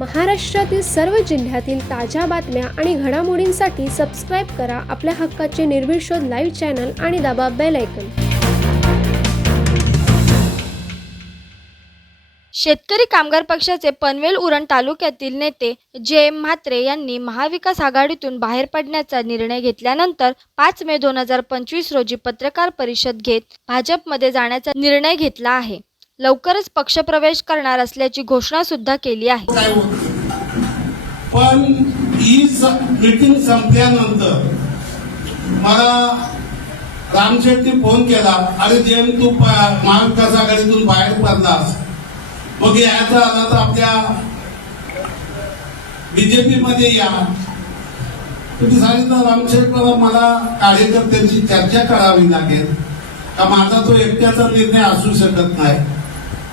महाराष्ट्रातील सर्व जिल्ह्यातील ताज्या बातम्या आणि घडामोडींसाठी सबस्क्राईब करा आपल्या हक्काचे निर्भीड लाईव्ह चॅनल आणि दाबा बेल ऐकन शेतकरी कामगार पक्षाचे पनवेल उरण तालुक्यातील नेते जे एम म्हात्रे यांनी महाविकास आघाडीतून बाहेर पडण्याचा निर्णय घेतल्यानंतर पाच मे दोन हजार पंचवीस रोजी पत्रकार परिषद घेत भाजपमध्ये जाण्याचा निर्णय घेतला आहे. लवकरच पक्षप्रवेश करणार असल्याची घोषणा सुद्धा केली आहे. पण ही मीटिंग संपल्यानंतर मला राम शेट्टी फोन केला. अरे जेम तू महाविकास आघाडीतून बाहेर पडलास. मग यायचं आला तर आपल्या बीजेपी मध्ये या. तुम्ही सांगितलं रामशेठ मला मला कार्यकर्त्यांची चर्चा करावी लागेल. का माझा तो एकट्याचा निर्णय असू शकत नाही.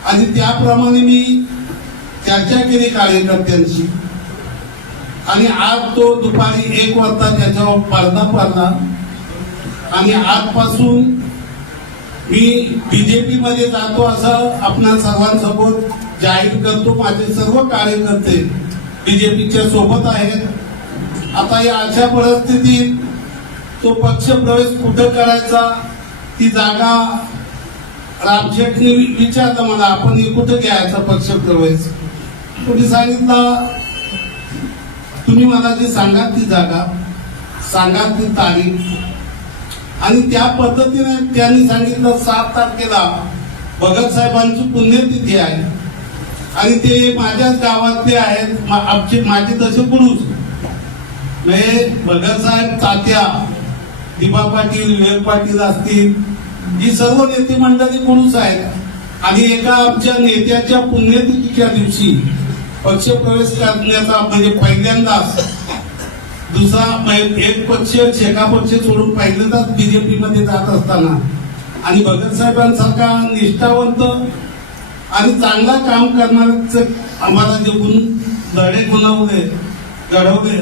आणि त्याप्रमाणे मी चर्चा केली कार्यकर्त्यांशी आणि आज तो दुपारी एक वाजता त्याच्यावर पडदा पडला. आणि आजपासून मी बीजेपी मध्ये जातो असं आपल्या सर्वांसोबत जाहीर करतो. माझे सर्व कार्यकर्ते बीजेपीच्या सोबत आहेत. आता या अशा परिस्थितीत तो पक्ष प्रवेश कुठं करायचा? ती जागा रामशेटने विचारलं मला आपण हे कुठं घ्यायचा पक्ष प्रवेश? तुम्ही सांगितलं तुम्ही मला जी सांगा ती जागा सांगा ती तारीख. आणि त्या पद्धतीने त्यांनी सांगितलं सात तारखेला भगत साहेबांची पुण्यतिथी आहे. आणि ते माझ्याच गावातले आहेत मा- आमचे माझे तसे पुरुष. म्हणजे भगत साहेब तात्या दिबा पाटील वेल पाटील असतील ही सर्व नेते मंडळी पुरुष आहेत आणि एका आमच्या नेत्याच्या पुण्यतिथीच्या दिवशी पक्षप्रवेश करण्याचा म्हणजे पहिल्यांदाच दुसरा एक पक्ष शेका पक्ष सोडून पहिल्यांदाच बीजेपी मध्ये जात असताना आणि भगत साहेबांसारखा निष्ठावंत आणि चांगला काम करणाऱ्याचं आम्हाला जे गुण धडे गुणवले घडवले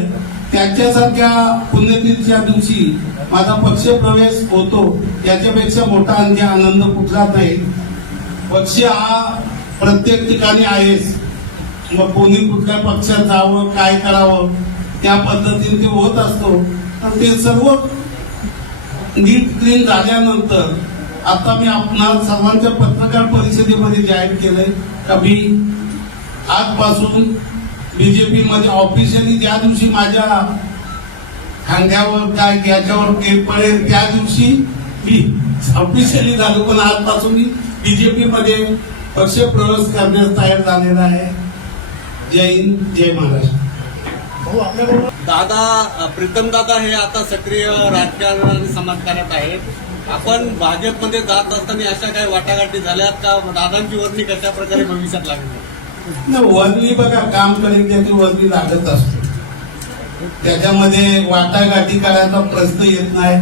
त्यांच्यासारख्या पुण्यतिथीच्या दिवशी माझा पक्ष प्रवेश होतो. याच्यापेक्षा मोठा आणखी आनंद कुठलाच नाही. पक्ष हा प्रत्येक ठिकाणी आहेच. मग कोणी कुठल्या पक्षात जावं काय करावं त्या पद्धतीने ते होत असतो. तर ते सर्व नीट क्लीन झाल्यानंतर आता मी आपणा सर्वांच्या पत्रकार परिषदेमध्ये जाहीर केलंय का मी आजपासून बीजेपी मध्ये ऑफिशियली ज्या दिवशी माझ्या खांद्यावर काय याच्यावर केक पडेल त्या दिवशी मी ऑफिशियली झालो पण आजपासून मी बीजेपी मध्ये पक्ष प्रवेश करण्यास तयार झालेला आहे. जय हिंद जय महाराष्ट्र. दादा प्रीतम दादा हे आता सक्रिय राजकारण आणि समाजकारणात आहेत. आपण भाजपमध्ये जात असताना अशा काही वाटाघाटी झाल्यात का? दादांची वर्णी कशा प्रकारे भविष्यात लागली न, वरली बघा काम करेल त्याची वरली लागत असते. त्याच्यामध्ये वाटाघाटी करायचा प्रश्न येत नाही.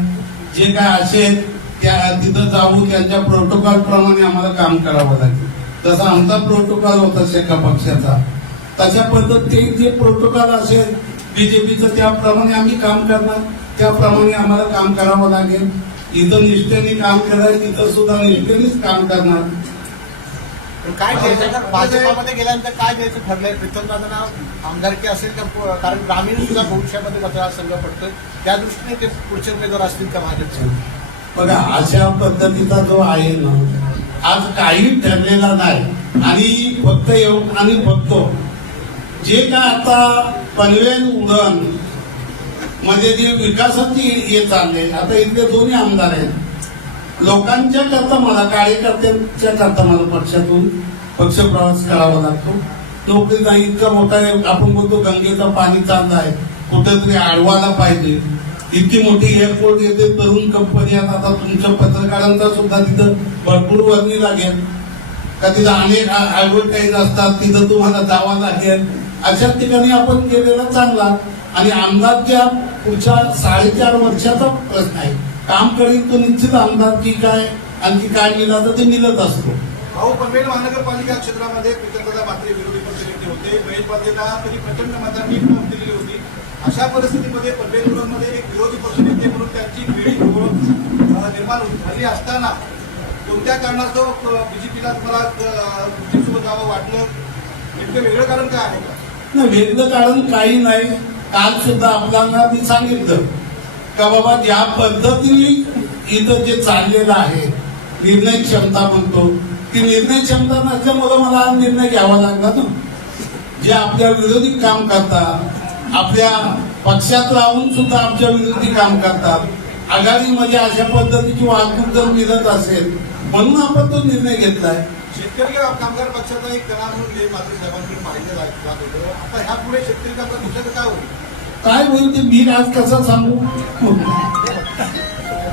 जे काय असेल त्या तिथं जाऊन त्यांच्या प्रोटोकॉल प्रमाणे आम्हाला काम करावं लागेल. जसा आमचा प्रोटोकॉल होता शेका पक्षाचा तशा पद्धतीने जे प्रोटोकॉल असेल बीजेपीचं त्याप्रमाणे आम्ही काम करणार. त्याप्रमाणे आम्हाला काम करावं लागेल. इथं निष्ठेने काम करायचं तिथं सुद्धा निष्ठेनेच काम करणार. काय घ्यायचं? भाजपामध्ये गेल्यानंतर काय घ्यायचं ठरलंय? प्रीतमदादांना आमदारकी असेल तर कारण ग्रामीण सुद्धा भविष्यामध्ये मतदारसंघ पडतोय. त्या दृष्टीने ते पुढचे उमेदवार असतील का भाजपचे? बघा अशा पद्धतीचा जो आहे ना आज काही ठरलेला नाही. आणि फक्त येऊन आणि बघतो. जे काय आता पनवेल उडण म्हणजे जे विकासाची हे चालले आता इथले दोन्ही आमदार आहेत. लोकांच्या करता मला कार्यकर्त्यांच्या करता मला पक्षातून पक्ष प्रवास करावा लागतो. नोकरीचा इतका मोठा आपण बोलतो गंगेचा पाणी चाललं आहे. कुठेतरी आडवायला पाहिजे. इतकी मोठी एअरपोर्ट येते तरुण कंपनी आता तुमच्या पत्रकारांचा सुद्धा तिथं भरपूर वर्णी लागेल. का तिथं अनेक ऍडव्हर्टाईज असतात तिथं तुम्हाला जावं लागेल. अशा ठिकाणी आपण केलेला चांगला. आणि आमदारच्या पुढच्या साडेचार वर्षाचा प्रश्न आहे काम करीत तो निश्चित आमदार की काय आणखी काय मिळालं तर ते मिळत असतो. भाऊ पनवेल महानगरपालिका क्षेत्रामध्ये प्रीतमदादा मात्रे विरोधी पक्षनेते होते. पाटीलला तरी प्रचंड मतांनी निवडून दिलेली होती. अशा परिस्थितीमध्ये पनवेल मध्ये एक विरोधी पक्षनेते म्हणून त्यांची वेळी ओळख निर्माण झाली असताना कोणत्या कारणास्तव बीजेपीला तुम्हाला तुमच्यासोबत जावं वाटलं? नेमकं वेगळं कारण काय आहे का? नाही वेगळं कारण काही नाही. काल सुद्धा आपल्याला मी सांगितलं का बाबा या पद्धतीने इथं जे चाललेलं आहे निर्णय क्षमता म्हणतो ती निर्णय क्षमता नसल्यामुळे मला हा निर्णय घ्यावा लागला ना. जे आपल्या विरोधी काम करतात आपल्या पक्षात राहून सुद्धा आमच्या विरोधी काम करतात आघाडीमध्ये अशा पद्धतीची वाहतूक जर मिळत असेल म्हणून आपण तो निर्णय घेतलाय. शेतकरी कामगार पक्षाचा एक करार म्हणून मात्र आता ह्या पुढे शेतकरी कामगार पक्षाचं काय होईल? काय होईल ते मी आज कसं सांगू?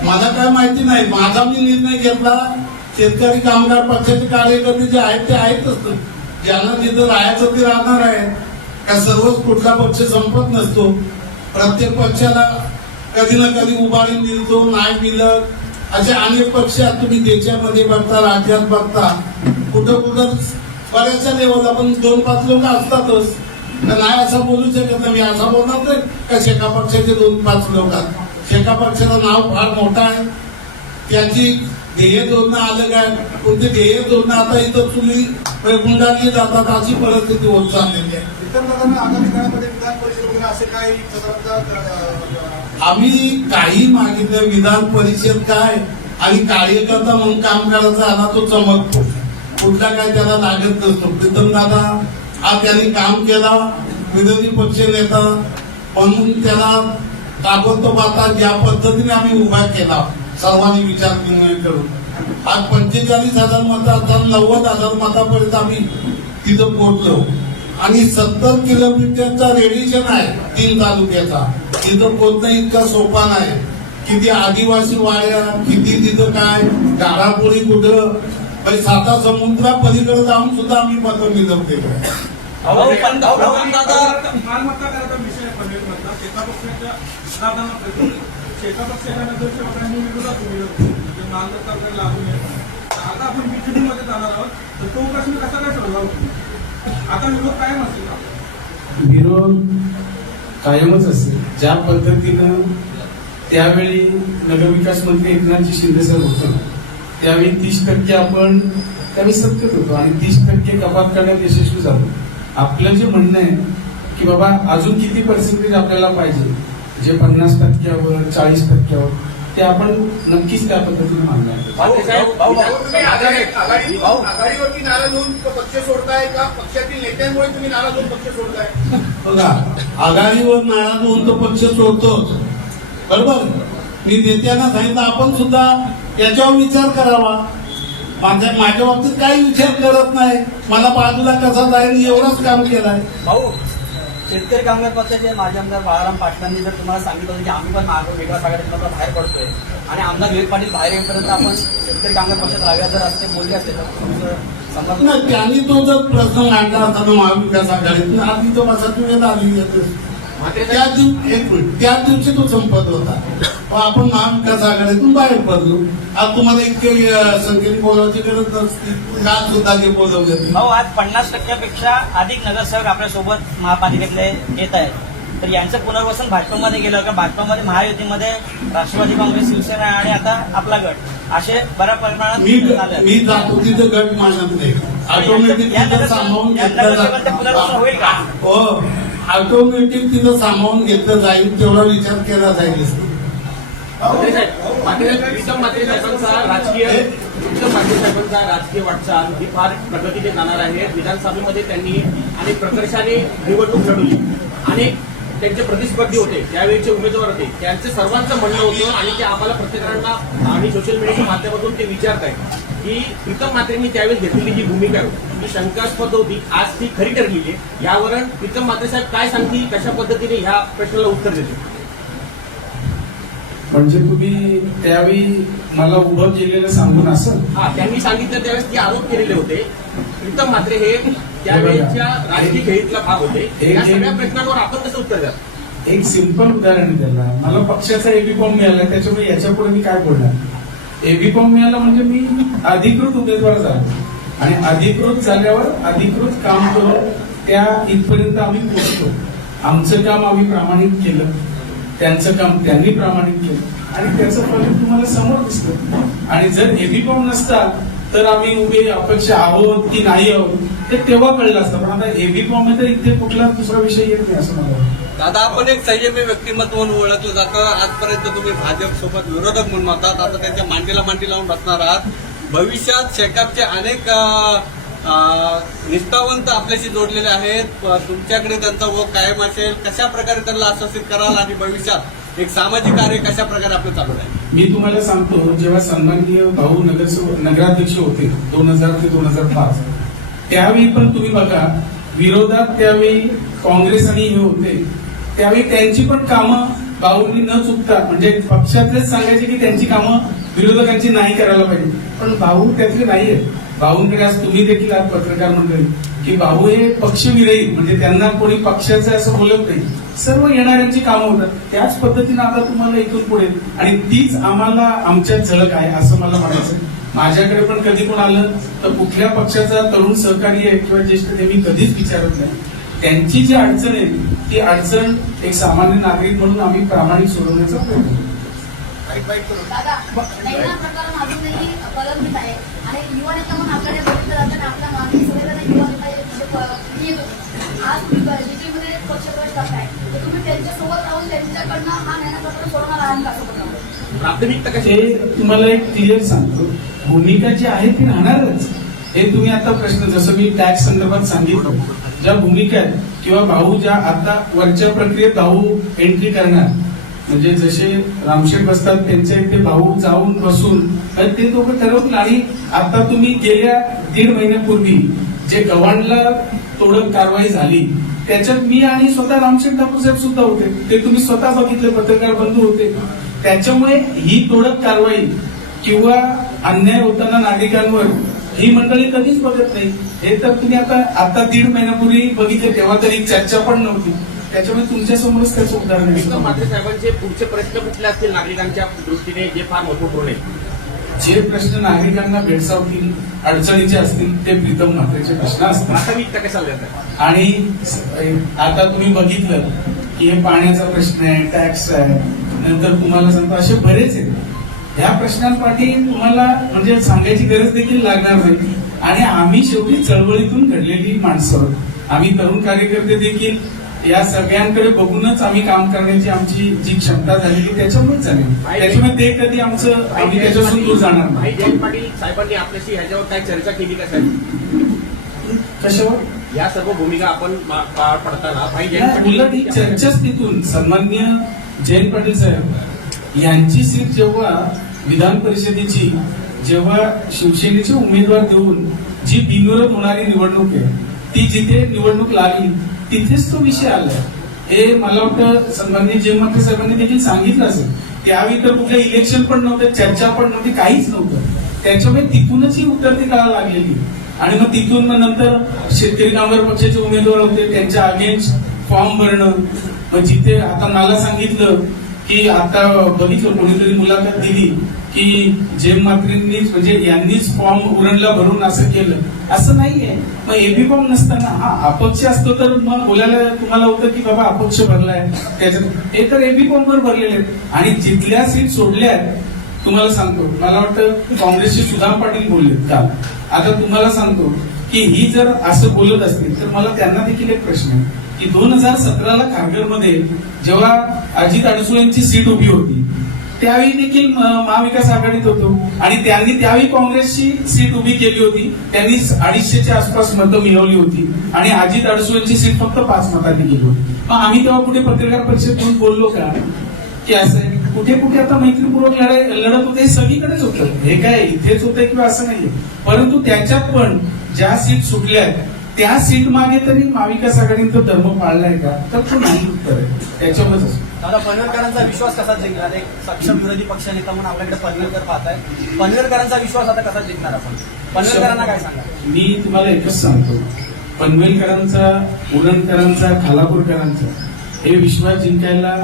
मला काय माहिती नाही. माझा मी निर्णय घेतला. शेतकरी कामगार पक्षाचे कार्यकर्ते जे आहेत ते आहेतच. ज्यांना जिथं राहायचं ते राहणार आहे का सर्वच कुठला पक्ष संपत नसतो. प्रत्येक पक्षाला कधी ना कधी उभारी मिळतो नाही मिळत. असे अनेक पक्ष आहेत तुम्ही देशामध्ये बघता राज्यात बघता. कुठं कुठं बऱ्याचशा लेवल पण दोन पाच लोक असतातच. तर नाही असं बोलू शकत नाही. मी असं बोलणार नाही. का शेका पक्षाचे दोन पाच लोक आहेत? शेका पक्षाचं नाव फार मोठं आहे. त्याची ध्येय धोरणं अलग आहे पण ते ध्येय धोरणं आता इथं तुम्ही गुंडाळली जातात अशी परिस्थिती होत चाललेली आहे. इतर दादांना आगामी काळामध्ये विधान परिषद वगैरे असे काही साधारणतः अं, आम्ही काही मागितलं. विधान परिषद काय? आणि कार्यकर्ता म्हणून काम करायचा आला तो चमकतो. कुठला काय त्याला लागत नसतो. प्रीतम दादा हा त्यांनी काम केला विरोधी पक्ष नेता म्हणून त्याला ताबडतोब आता ज्या पद्धतीने आम्ही उभा केला सर्वांनी विचार विनिमय करून. आज पंचेचाळीस हजार मत नव्वद हजार मतापर्यंत आम्ही तिथं पोहोचलो. आणि सत्तर किलोमीटरचा रेडिएशन आहे तीन तालुक्याचा. तिथं पोहोचणं इतका सोपा नाही. किती आदिवासी वाड्या किती तिथं काय गाडापोळी कुठं म्हणजे साता समुद्रा पलीकडे जाऊन सुद्धा आम्ही मतं मिळवते अहो, पण पण दादा. मालमत्ता करायचा विषय आहे पनवेलमधला शेका पक्षाच्या दादांना प्रश्न शेका पक्षाच्या नगरसेवकांनी विरोधात उमेदवार केले. मालमत्ता वगैरे लागू नये आता आपण बीजेपी मध्ये जाणार आहोत. तर तो प्रश्न कसा काय सोडवा आता विरोध कायम असेल. का विरोध कायमच असेल. ज्या पद्धतीनं त्यावेळी नगरविकास मंत्री एकनाथजी शिंदे सर होते त्यावेळी तीस टक्के आपण त्यावेळी सत्तेत होतो आणि तीस टक्के कपात करण्यात यशस्वी झालो. आपलं जे म्हणणं आहे की बाबा अजून किती पर्सेंटेज आपल्याला पाहिजे जे पन्नास टक्क्यावर चाळीस टक्क्यावर ते आपण नक्कीच त्या पद्धतीने मानणार मात्र साहेब, भाऊ, भाऊ, तुम्ही विधान- आघाडी- आघाडी- आघाडीवरती नाराज होऊन पक्ष सोडताय का? पक्षातील नेत्यांमुळे तुम्ही नाराज होऊन पक्ष सोडताय? बघा आघाडीवर नाराज होऊन तो पक्ष सोडतोच. बरोबर? मी नेत्यांना सांगितलं आपण सुद्धा याच्यावर विचार करावा. माझ्या माझ्या बाबतीत काही विचार करत नाही. मला बाजूला कसा जाईल एवढंच काम केलंय. भाऊ शेतकरी कामगार पक्षाचे माजी आमदार बाळाराम पाटलांनी जर तुम्हाला सांगितलं होतं की आम्ही पण मागं वेगळ्या सगळ्या बाहेर पडतोय आणि आमदार विवेक पाटील बाहेर येईपर्यंत आपण शेतकरी कामगार पक्षात राहूया जर असते बोलले असते तर त्यांनी तो जर प्रश्न मांडला असता महाविकास आघाडीत आधी तो कसा वेळ आली. त्या दिवशी तो संपत होता. आपण महाविकास आघाडीतून बाहेर पडलो. आज तुम्हाला इतके संख्येने बोलायची गरज नसती. काल सुद्धा ते बोलवले भाऊ आज पन्नास टक्क्यापेक्षा अधिक नगरसेवक आपल्यासोबत महापालिकेतले येत आहेत. तर यांचं पुनर्वसन भाजपमध्ये गेलं का? भाजपमध्ये महायुतीमध्ये राष्ट्रवादी काँग्रेस शिवसेना आणि आता आपला गट. असे बऱ्या प्रमाणात मी जातो तिथं गट मानत नाही. ऑटोमॅटिक तिथं सामावून पुनर्वसन होईल का? हो. ऑटोमॅटिक तिथं सामावून घेतलं जाईल तेवढा विचार केला जाईल. मात्र मात्रे साहेबांचा राजकीय मात्रे साहेबांचा राजकीय वाटचाल ही फार प्रगतीने जाणार आहे. विधानसभेमध्ये त्यांनी अनेक प्रकर्षाने निवडणूक लढवली अनेक त्यांचे प्रतिस्पर्धी होते त्यावेळेचे उमेदवार होते. त्यांचं सर्वांचं म्हणणं होतं आणि ते आम्हाला प्रत्येकांना आणि सोशल मीडियाच्या माध्यमातून ते विचारत आहेत. की प्रीतम मात्रेंनी त्यावेळेस घेतलेली जी भूमिका होती ती शंकास्पद होती. आज ती खरी ठरलेली आहे. यावरून प्रीतम मात्रे साहेब काय सांगतील कशा पद्धतीने ह्या प्रश्नाला उत्तर देतील? म्हणजे तुम्ही त्यावेळी मला उभं केलेलं सांगून असं? हा त्यांनी सांगितलं त्यावेळेस ते आरोप केलेले होते. प्रीतम मात्रे हे त्यावेळेच्या राजकीय खेळीतला भाग होते. एक- या सगळ्या प्रश्नांवर आपण कसं उत्तर द्या एक सिंपल उदाहरण त्याला मला पक्षाचा एबी फॉर्म मिळाला. त्याच्यामुळे याच्यापुढे मी काय बोलणार? एबी फॉर्म मिळाला म्हणजे मी अधिकृत उमेदवार झालो. आणि अधिकृत झाल्यावर अधिकृत काम करून त्या इथपर्यंत आम्ही पोहोचतो आमचं काम आम्ही प्रामाणिक केलं. त्यांचं काम त्यांनी प्रामाणिक केलं. आणि त्याचं फलित तुम्हाला समोर दिसतं. आणि जर एबी फॉर्म नसता तर आम्ही उभे अपक्ष आहोत की नाही आहोत ते तेव्हा कळलं असतं. पण आता एबी फॉर्म तर इथे कुठला दुसरा विषय येत नाही असं मला वाटतं. दादा आपण एक संयमी व्यक्तिमत्व म्हणून ओळखलं जातं. आजपर्यंत तुम्ही भाजप सोबत विरोधक म्हणून म्हणतात. आता त्यांच्या मांडीला मांडी लावून बसणार आहात. भविष्यात शेकापचे अनेक निष्ठावंत आपल्याशी जोडलेले आहेत. तुमच्याकडे त्यांचा व कायम असेल. कशा प्रकारे त्यांना आश्वासित कराल आणि भविष्यात एक सामाजिक कार्य कशा प्रकारे आपलं चालू आहे मी तुम्हाला सांगतो जेव्हा सन्माननीय भाऊ नगरसेवक नगराध्यक्ष होते दोन हजार ते दोन हजार पाच त्यावेळी पण तुम्ही बघा विरोधात त्यावेळी काँग्रेस आणि हे होते. त्यावेळी त्यांची पण कामं भाऊंनी न चुकता म्हणजे पक्षातलेच सांगायचे की त्यांची कामं विरोधकांची नाही करायला पाहिजे. पण भाऊ त्यातले नाहीये भाऊंकडे आज तुम्ही देखील आज पत्रकार मंडळी की भाऊ हे पक्षविरही म्हणजे त्यांना कोणी पक्षाचं असं बोलत नाही. सर्व येणाऱ्यांची कामं होतात. त्याच पद्धतीने आता तुम्हाला इथून पुढे आणि तीच आम्हाला आमच्यात झळक आहे असं मला म्हणायचं माझ्याकडे पण कधी कोण आलं तर कुठल्या पक्षाचा तरुण सहकारी आहे किंवा ज्येष्ठ ते मी कधीच विचारत नाही. त्यांची जी अडचण आहे ती अडचण एक सामान्य नागरिक म्हणून आम्ही प्रामाणिक सोडवण्याचा प्रयत्न करतो. युवा नेता म्हणून बघितलं जातं आणि युवा नेता येत आज करताय तर तुम्ही त्यांच्यासोबत राहून त्यांच्याकडनं हा प्रकरण सोडवणार आहात का सोबत प्राथमिकता कशी तुम्हाला एक क्लिअर सांगतो. भूमिका जी आहे ती राहणारच. हे तुम्ही आता प्रश्न जसं मी टॅक्स संदर्भात सांगितलं ज्या भूमिका आहेत किंवा भाऊ ज्या आता वरच्या प्रक्रियेत भाऊ एंट्री करणार म्हणजे जसे रामशेठ बसतात त्यांचे ते भाऊ जाऊन बसून ते दोघं ठरवतील आणि आता तुम्ही गेल्या दीड महिन्यापूर्वी जे गव्हाणला तोडक कारवाई झाली त्याच्यात मी आणि स्वतः रामशेठ ठाकूर साहेब सुद्धा होते. ते तुम्ही स्वतः बघितले पत्रकार बंधू होते. त्याच्यामुळे ही तोडक कारवाई किंवा अन्याय होताना नागरिकांवर ही मंडळी कधीच बघत नाही. हे तर तुम्ही आता आता दीड महिन्यापूर्वी बघितले तेव्हा तरी चर्चा पण नव्हती. त्याच्यामुळे तुमच्या समोरच त्याचं उदाहरण आहे. म्हात्रे साहेबांचे पुढचे प्रश्न कुठले असतील नागरिकांच्या दृष्टीने जे फार महत्त्वपूर्ण आहे. जे प्रश्न नागरिकांना भेडसावतील अडचणीचे असतील ते प्रीतम म्हात्रेचे प्रश्न असतात आणि आता तुम्ही बघितलं की हे पाण्याचा प्रश्न आहे टॅक्स आहे नंतर तुम्हाला सांगतो असे बरेच आहेत. ह्या प्रश्नांपाठी तुम्हाला म्हणजे सांगायची गरज देखील लागणार नाही. आणि आम्ही शेवटी चळवळीतून घडलेली माणसं आहोत. आम्ही तरुण कार्यकर्ते देखील या सगळ्यांकडे बघूनच आम्ही काम करण्याची आमची जी क्षमता झालेली त्याच्यामुळेच झाली. त्याच्यामुळे ते कधी आमचं आम्ही त्याच्यापासून दूर जाणार नाही. जयंत पाटील साहेबांनी आपल्याशी ह्याच्यावर काय चर्चा केली का साहेब? कशावर? या सर्व भूमिका आपण पार पडताना उलट ही चर्चाच तिथून. सन्माननीय जयंत पाटील साहेब यांची सीट जेव्हा विधान परिषदेची जेव्हा शिवसेनेचे उमेदवार देऊन जी बिनविरोध होणारी निवडणूक आहे ती जिथे निवडणूक लागली तिथेच तो विषय आला हे मला वाटतं सन्माननीय जयंत पाटील साहेबांनी देखील सांगितलं असेल. त्यावेळी तर कुठलं इलेक्शन पण नव्हतं चर्चा पण नव्हती काहीच नव्हतं. त्याच्यामुळे तिथूनच ही उतरती काळा लागलेली. आणि मग तिथून मग नंतर शेतकरी कामगार पक्षाचे उमेदवार होते त्यांच्या अगेन्स्ट फॉर्म भरणं. मग जिथे आता मला सांगितलं की आता बघितलं कोणीतरी मुलाखत दिली. की जेम मात्रेंनीच म्हणजे यांनीच फॉर्म उरणला भरून असं केलं. असं नाहीये. मग एबी फॉर्म नसताना हा अपक्ष असतो तर मग बोलायला तुम्हाला होतं की बाबा अपक्ष भरलाय. त्याच्यात हे तर एबी फॉर्म वर भरलेले आहेत. आणि जिथल्या सीट सोडल्या आहेत तुम्हाला सांगतो मला वाटतं काँग्रेसचे सुदाम पाटील बोलले काल. आता तुम्हाला सांगतो की ही जर असं बोलत असतील तर मला त्यांना देखील एक प्रश्न आहे की दोन हजार सतराला खारघरमध्ये जेव्हा अजित अडसुळेंची सीट उभी होती त्यावेळी देखील महाविकास आघाडीत होतो. आणि त्यांनी त्यावेळी काँग्रेसची सीट उभी केली होती. त्यांनी अडीचशेच्या आसपास मतं मिळवली होती. आणि अजित अडसुळेंची सीट फक्त पाच मतांनी गेली होती. मग आम्ही तेव्हा कुठे पत्रकार परिषद परिषदेतून बोललो का? की असं आहे. कुठे कुठे आता मैत्रीपूर्वक लढाई लढत होते सगळीकडेच होतं. हे काय इथेच होतंय किंवा असं नाहीये. परंतु त्याच्यात पण ज्या सीट सुटल्या आहेत त्या सीट मागे तरी महाविकास आघाडीने तो धर्म पाळलाय का? तर तो नाही उत्तर आहे. त्याच्यामध्ये दादा पनवेलकरांचा विश्वास कसा जिंकणार? एक सक्षम विरोधी पक्षनेता म्हणून आपल्याकडे पनवेलकर पाहताय. पनवेलकरांचा विश्वास आता कसा जिंकणार आपण? पनवेलकरांना काय सांगा मी तुम्हाला एकच सांगतो. पनवेलकरांचा उरणकरांचा खालापूरकरांचा हे विश्वास जिंकायला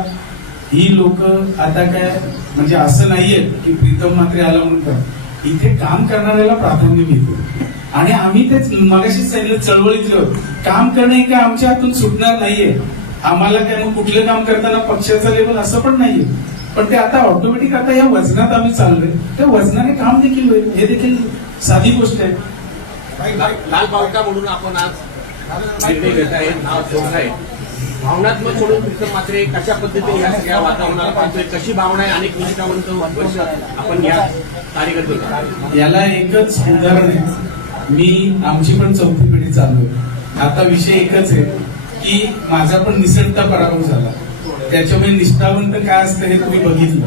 ही लोक आता काय म्हणजे असं नाहीये की प्रीतम मात्रे आला म्हणतात इथे काम करणाऱ्याला प्राधान्य मिळतो. आणि आम्ही तेच मगाशीच सांगितलं चळवळीतलं. काम करणं हे काय आमच्या हातून सुटणार नाहीये. आम्हाला काय मग कुठलं काम करताना पक्षाचा लेवल असं पण नाहीये. पण ते आता ऑटोमॅटिक आता या वजनात आम्ही चाललोय. त्या वजनाने काम देखील होईल. हे देखील साधी गोष्ट आहे. लाल बावटा म्हणून आपण आज निर्णय घेत आहे. नाव ठेवत आहे. भावनात्मक म्हणून प्रीतम मात्रे कशा पद्धतीने या सगळ्या वातावरणाला पाहतोय. कशी भावना आहे अनेक निष्ठावंत वर्ष आपण या याला एकच उदाहरण आहे. मी आमची पण चौथी पिढी चालू आहे आता विषय एकच आहे. की माझा पण निसटता पराभव झाला. त्याच्यामुळे निष्ठावंत काय असतं हे तुम्ही बघितलं.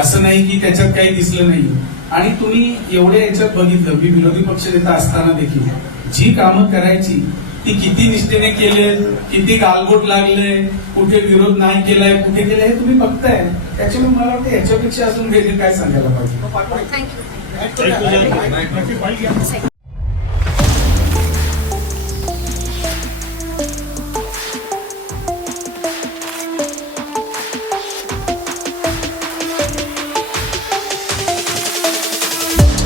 असं नाही की त्याच्यात काही दिसलं नाही. आणि तुम्ही एवढ्या याच्यात बघितलं मी विरोधी पक्षनेता असताना देखील. जी कामं करायची ती किती निष्ठेने केले किती गालबोट लागले कुठे विरोध नाही केलाय कुठे केलाय हे तुम्ही बघताय. त्याच्यामुळे मला वाटतं याच्यापेक्षा अजून वेगळं काय सांगायला पाहिजे?